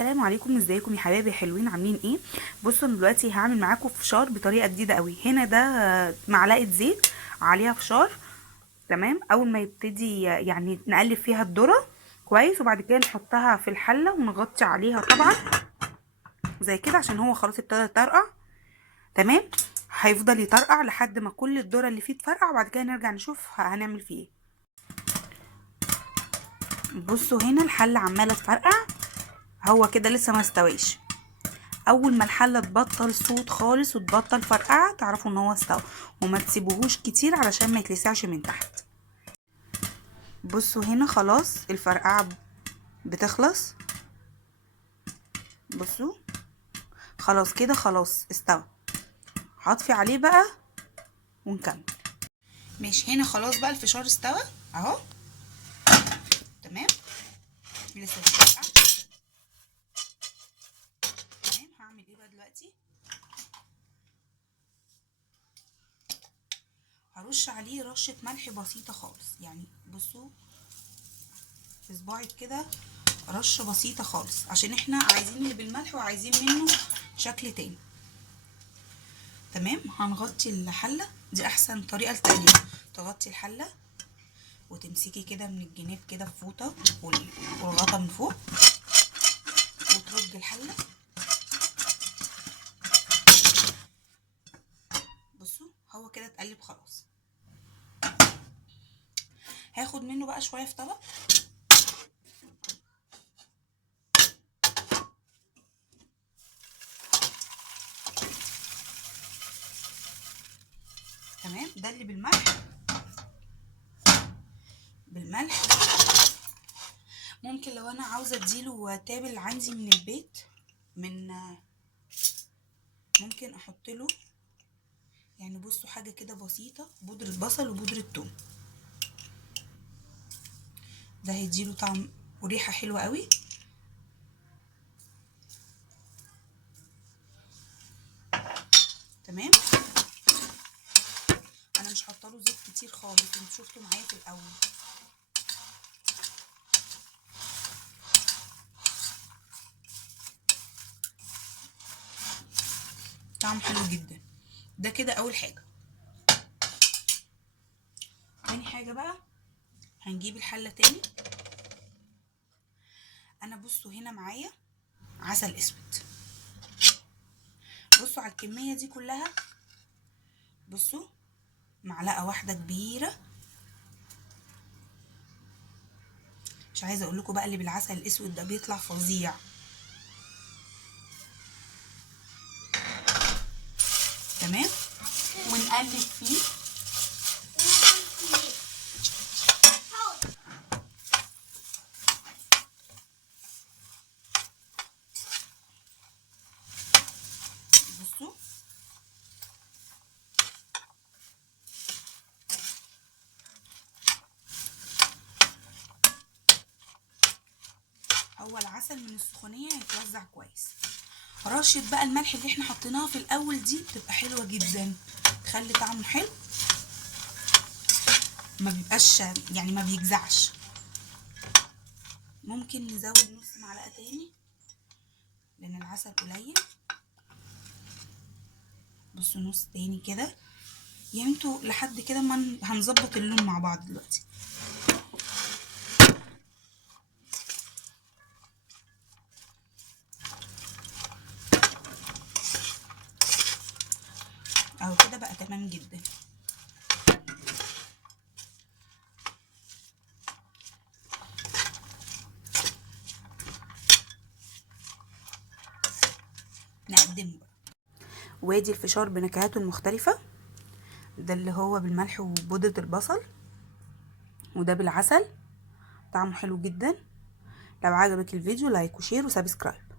السلام عليكم، ازيكم يا حبايبي حلوين؟ عاملين ايه؟ بصوا انا دلوقتي هعمل معاكم فشار بطريقه جديده قوي. هنا ده معلقه زيت عليها فشار. تمام، اول ما يبتدي يعني نقلب فيها الذره كويس، وبعد كده نحطها في الحله ونغطي عليها طبعا زي كده عشان هو خلاص ابتدى يطرقع. تمام، هيفضل يطرقع لحد ما كل الذره اللي فيه تفرقع، وبعد كده نرجع نشوف هنعمل فيه ايه. بصوا هنا الحله عماله تفرقع، هو كده لسه ما استويش. اول ما الحله تبطل صوت خالص وتبطل فرقعه تعرفوا ان هو استوى، وما تسيبوهوش كتير علشان ما يتلسعش من تحت. بصوا هنا خلاص الفرقعه بتخلص. بصوا خلاص كده، خلاص استوى. هطفي عليه بقى ونكمل. ماشي، هنا خلاص بقى الفشار استوى اهو. تمام، لسه بيفرقع. تمام، هعمل ايه بقى دلوقتي؟ هرش عليه رشه ملح بسيطه خالص، يعني بصوا في صباعي كده رشه بسيطه خالص، عشان احنا عايزين اللي بالملح وعايزين منه شكل تاني. تمام، هنغطي الحله دي، احسن طريقه للتقليب. تغطي الحله وتمسكي كده من الجناب كده بفوطه والغطا من فوق، وترجي الحله. بصوا هو كده اتقلب خلاص. هاخد منه بقى شويه في طبق. تمام، ده اللي بالملح. ممكن لو انا عاوزه اديله تابل عندي من البيت، ممكن احط له يعني بصوا حاجه كده بسيطه، بودره بصل وبودره ثوم. ده هيديله طعم وريحه حلوه قوي. تمام، انا مش حاطه له زيت كتير خالص، انتوا شفتوا معايا في الاول. طعم حلو جدا. ده كده اول حاجه. تاني حاجه بقى هنجيب الحله تاني. انا بصوا هنا معايا عسل اسود. بصوا على الكميه دي كلها، بصوا معلقه واحده كبيره. مش عايزه اقول لكم بقى اللي بالعسل الاسود ده بيطلع فظيع. تمام، ونقلب فيه. بصوا هو العسل من السخونيه هيتوزع كويس. رشه بقى الملح اللي احنا حطيناها في الاول دي بتبقى حلوه جدا، تخلي طعمه حلو، ما بيبقاش يعني ما بيجزعش. ممكن نزود نص معلقه تاني لان العسل قليل. بصوا نص تاني كده، يعني انتوا لحد كده ما هنظبط اللون مع بعض دلوقتي. اهو كده بقى تمام جدا. نقدمه بقى. وادي الفشار بنكهاته المختلفة، ده اللي هو بالملح وبودرة البصل، وده بالعسل، طعمه حلو جدا. لو عجبك الفيديو لايك وشير وسبسكرايب.